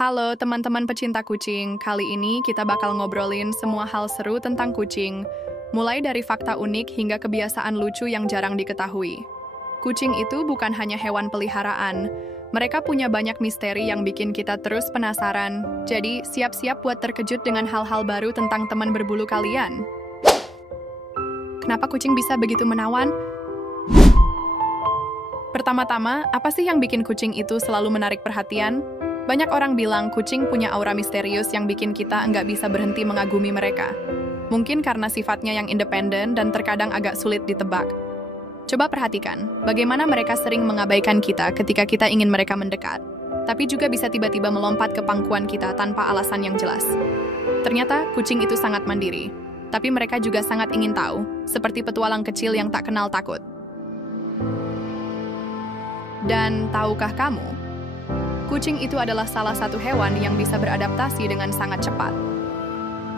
Halo teman-teman pecinta kucing, kali ini kita bakal ngobrolin semua hal seru tentang kucing, mulai dari fakta unik hingga kebiasaan lucu yang jarang diketahui. Kucing itu bukan hanya hewan peliharaan, mereka punya banyak misteri yang bikin kita terus penasaran, jadi siap-siap buat terkejut dengan hal-hal baru tentang teman berbulu kalian. Kenapa kucing bisa begitu menawan? Pertama-tama, apa sih yang bikin kucing itu selalu menarik perhatian? Banyak orang bilang kucing punya aura misterius yang bikin kita nggak bisa berhenti mengagumi mereka. Mungkin karena sifatnya yang independen dan terkadang agak sulit ditebak. Coba perhatikan, bagaimana mereka sering mengabaikan kita ketika kita ingin mereka mendekat, tapi juga bisa tiba-tiba melompat ke pangkuan kita tanpa alasan yang jelas. Ternyata kucing itu sangat mandiri, tapi mereka juga sangat ingin tahu, seperti petualang kecil yang tak kenal takut. Dan tahukah kamu, kucing itu adalah salah satu hewan yang bisa beradaptasi dengan sangat cepat.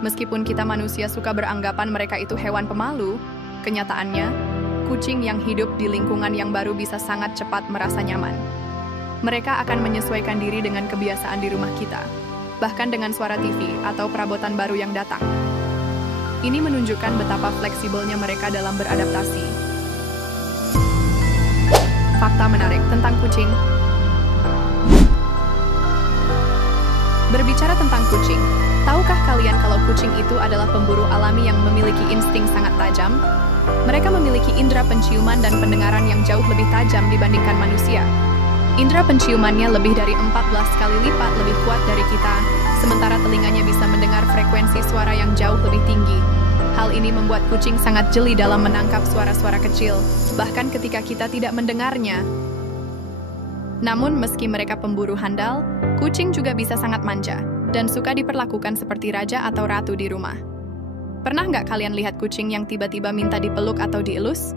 Meskipun kita manusia suka beranggapan mereka itu hewan pemalu, kenyataannya, kucing yang hidup di lingkungan yang baru bisa sangat cepat merasa nyaman. Mereka akan menyesuaikan diri dengan kebiasaan di rumah kita, bahkan dengan suara TV atau perabotan baru yang datang. Ini menunjukkan betapa fleksibelnya mereka dalam beradaptasi. Fakta menarik tentang kucing. Berbicara tentang kucing, tahukah kalian kalau kucing itu adalah pemburu alami yang memiliki insting sangat tajam? Mereka memiliki indera penciuman dan pendengaran yang jauh lebih tajam dibandingkan manusia. Indera penciumannya lebih dari 14 kali lipat lebih kuat dari kita, sementara telinganya bisa mendengar frekuensi suara yang jauh lebih tinggi. Hal ini membuat kucing sangat jeli dalam menangkap suara-suara kecil, bahkan ketika kita tidak mendengarnya. Namun, meski mereka pemburu handal, kucing juga bisa sangat manja dan suka diperlakukan seperti raja atau ratu di rumah. Pernah nggak kalian lihat kucing yang tiba-tiba minta dipeluk atau dielus?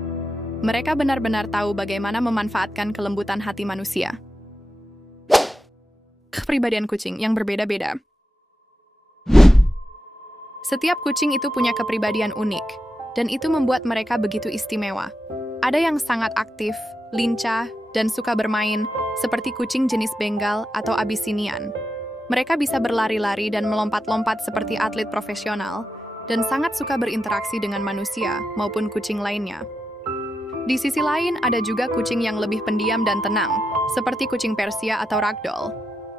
Mereka benar-benar tahu bagaimana memanfaatkan kelembutan hati manusia. Kepribadian kucing yang berbeda-beda. Setiap kucing itu punya kepribadian unik, dan itu membuat mereka begitu istimewa. Ada yang sangat aktif, lincah, dan suka bermain, seperti kucing jenis Bengal atau Abyssinian. Mereka bisa berlari-lari dan melompat-lompat seperti atlet profesional, dan sangat suka berinteraksi dengan manusia maupun kucing lainnya. Di sisi lain, ada juga kucing yang lebih pendiam dan tenang, seperti kucing Persia atau Ragdoll.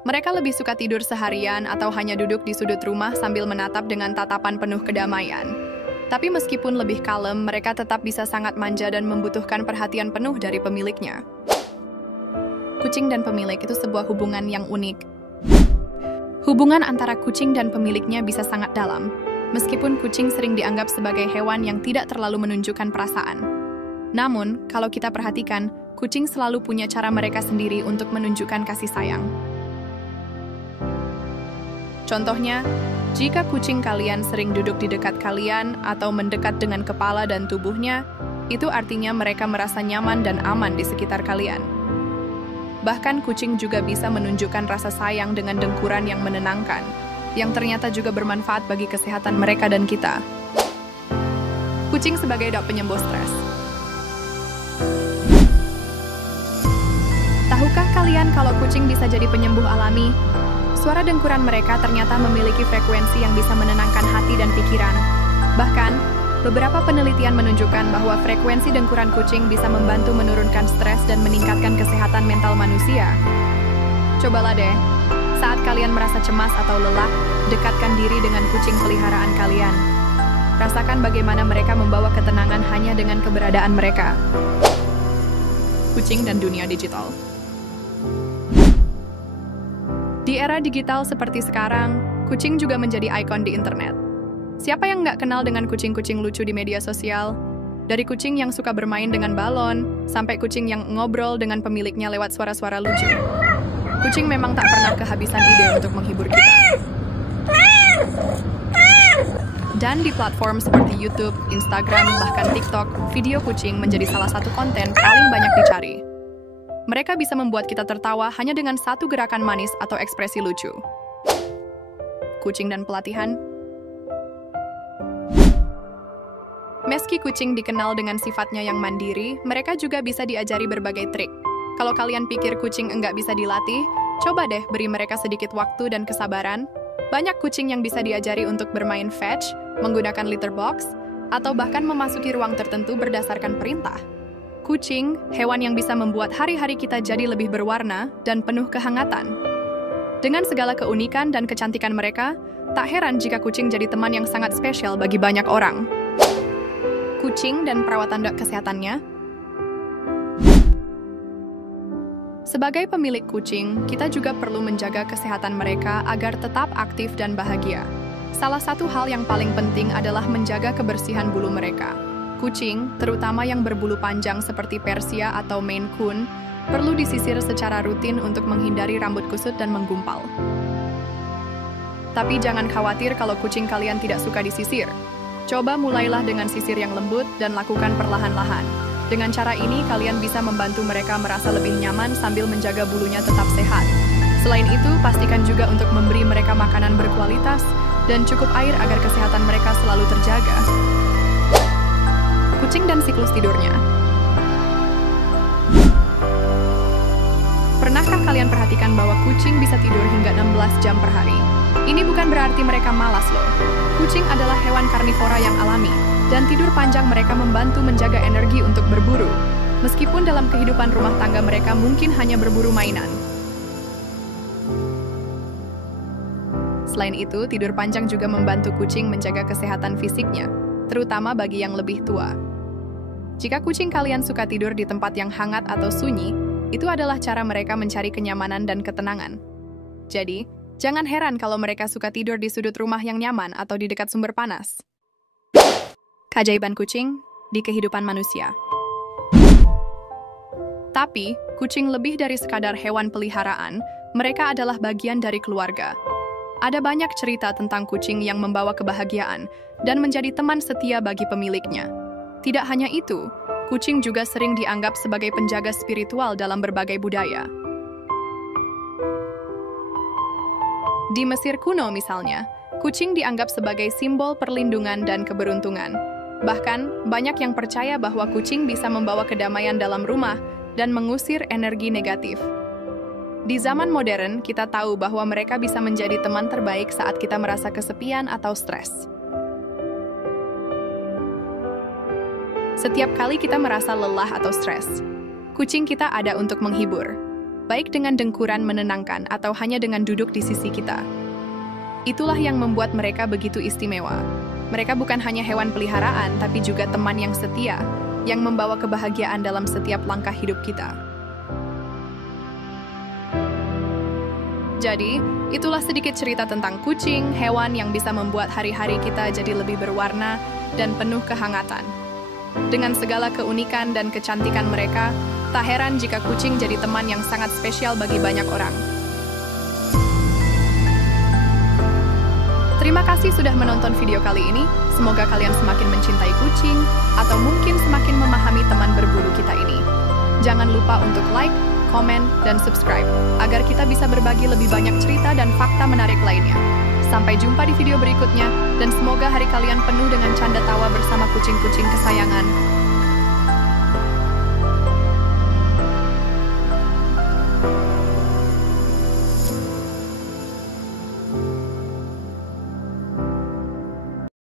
Mereka lebih suka tidur seharian atau hanya duduk di sudut rumah sambil menatap dengan tatapan penuh kedamaian. Tapi meskipun lebih kalem, mereka tetap bisa sangat manja dan membutuhkan perhatian penuh dari pemiliknya. Kucing dan pemilik itu sebuah hubungan yang unik. Hubungan antara kucing dan pemiliknya bisa sangat dalam, meskipun kucing sering dianggap sebagai hewan yang tidak terlalu menunjukkan perasaan. Namun, kalau kita perhatikan, kucing selalu punya cara mereka sendiri untuk menunjukkan kasih sayang. Contohnya, jika kucing kalian sering duduk di dekat kalian atau mendekat dengan kepala dan tubuhnya, itu artinya mereka merasa nyaman dan aman di sekitar kalian. Bahkan kucing juga bisa menunjukkan rasa sayang dengan dengkuran yang menenangkan, yang ternyata juga bermanfaat bagi kesehatan mereka dan kita. Kucing sebagai dok penyembuh stres. Tahukah kalian kalau kucing bisa jadi penyembuh alami? Suara dengkuran mereka ternyata memiliki frekuensi yang bisa menenangkan hati dan pikiran. Bahkan, beberapa penelitian menunjukkan bahwa frekuensi dengkuran kucing bisa membantu menurunkan stres dan meningkatkan kesehatan mental manusia. Cobalah deh, saat kalian merasa cemas atau lelah, dekatkan diri dengan kucing peliharaan kalian. Rasakan bagaimana mereka membawa ketenangan hanya dengan keberadaan mereka. Kucing dan dunia digital. Di era digital seperti sekarang, kucing juga menjadi ikon di internet. Siapa yang nggak kenal dengan kucing-kucing lucu di media sosial? Dari kucing yang suka bermain dengan balon, sampai kucing yang ngobrol dengan pemiliknya lewat suara-suara lucu. Kucing memang tak pernah kehabisan ide untuk menghibur kita. Dan di platform seperti YouTube, Instagram, bahkan TikTok, video kucing menjadi salah satu konten paling banyak dicari. Mereka bisa membuat kita tertawa hanya dengan satu gerakan manis atau ekspresi lucu. Kucing dan pelatihan. Meski kucing dikenal dengan sifatnya yang mandiri, mereka juga bisa diajari berbagai trik. Kalau kalian pikir kucing enggak bisa dilatih, Coba deh beri mereka sedikit waktu dan kesabaran. Banyak kucing yang bisa diajari untuk bermain fetch, menggunakan litter box, atau bahkan memasuki ruang tertentu berdasarkan perintah. Kucing, hewan yang bisa membuat hari-hari kita jadi lebih berwarna dan penuh kehangatan. Dengan segala keunikan dan kecantikan mereka, tak heran jika kucing jadi teman yang sangat spesial bagi banyak orang. Kucing dan perawatan kesehatannya. Sebagai pemilik kucing, kita juga perlu menjaga kesehatan mereka agar tetap aktif dan bahagia. Salah satu hal yang paling penting adalah menjaga kebersihan bulu mereka. Kucing, terutama yang berbulu panjang seperti Persia atau Maine Coon, perlu disisir secara rutin untuk menghindari rambut kusut dan menggumpal. Tapi jangan khawatir kalau kucing kalian tidak suka disisir. Coba mulailah dengan sisir yang lembut dan lakukan perlahan-lahan. Dengan cara ini, kalian bisa membantu mereka merasa lebih nyaman sambil menjaga bulunya tetap sehat. Selain itu, pastikan juga untuk memberi mereka makanan berkualitas dan cukup air agar kesehatan mereka selalu terjaga. Kucing dan siklus tidurnya. Pernahkah kalian perhatikan bahwa kucing bisa tidur hingga 16 jam per hari? Ini bukan berarti mereka malas loh. Kucing adalah hewan karnivora yang alami, dan tidur panjang mereka membantu menjaga energi untuk berburu. Meskipun dalam kehidupan rumah tangga mereka mungkin hanya berburu mainan. Selain itu, tidur panjang juga membantu kucing menjaga kesehatan fisiknya, terutama bagi yang lebih tua. Jika kucing kalian suka tidur di tempat yang hangat atau sunyi, itu adalah cara mereka mencari kenyamanan dan ketenangan. Jadi, jangan heran kalau mereka suka tidur di sudut rumah yang nyaman atau di dekat sumber panas. Keajaiban kucing di kehidupan manusia. Tapi, kucing lebih dari sekadar hewan peliharaan, mereka adalah bagian dari keluarga. Ada banyak cerita tentang kucing yang membawa kebahagiaan dan menjadi teman setia bagi pemiliknya. Tidak hanya itu, kucing juga sering dianggap sebagai penjaga spiritual dalam berbagai budaya. Di Mesir kuno misalnya, kucing dianggap sebagai simbol perlindungan dan keberuntungan. Bahkan, banyak yang percaya bahwa kucing bisa membawa kedamaian dalam rumah dan mengusir energi negatif. Di zaman modern, kita tahu bahwa mereka bisa menjadi teman terbaik saat kita merasa kesepian atau stres. Setiap kali kita merasa lelah atau stres, kucing kita ada untuk menghibur, baik dengan dengkuran menenangkan atau hanya dengan duduk di sisi kita. Itulah yang membuat mereka begitu istimewa. Mereka bukan hanya hewan peliharaan, tapi juga teman yang setia, yang membawa kebahagiaan dalam setiap langkah hidup kita. Jadi, itulah sedikit cerita tentang kucing, hewan yang bisa membuat hari-hari kita jadi lebih berwarna dan penuh kehangatan. Dengan segala keunikan dan kecantikan mereka, tak heran jika kucing jadi teman yang sangat spesial bagi banyak orang. Terima kasih sudah menonton video kali ini. Semoga kalian semakin mencintai kucing, atau mungkin semakin memahami teman berbulu kita ini. Jangan lupa untuk like, komen, dan subscribe, agar kita bisa berbagi lebih banyak cerita dan fakta menarik lainnya. Sampai jumpa di video berikutnya, dan semoga hari kalian penuh dengan canda tawa bersama kucing-kucing kesayangan.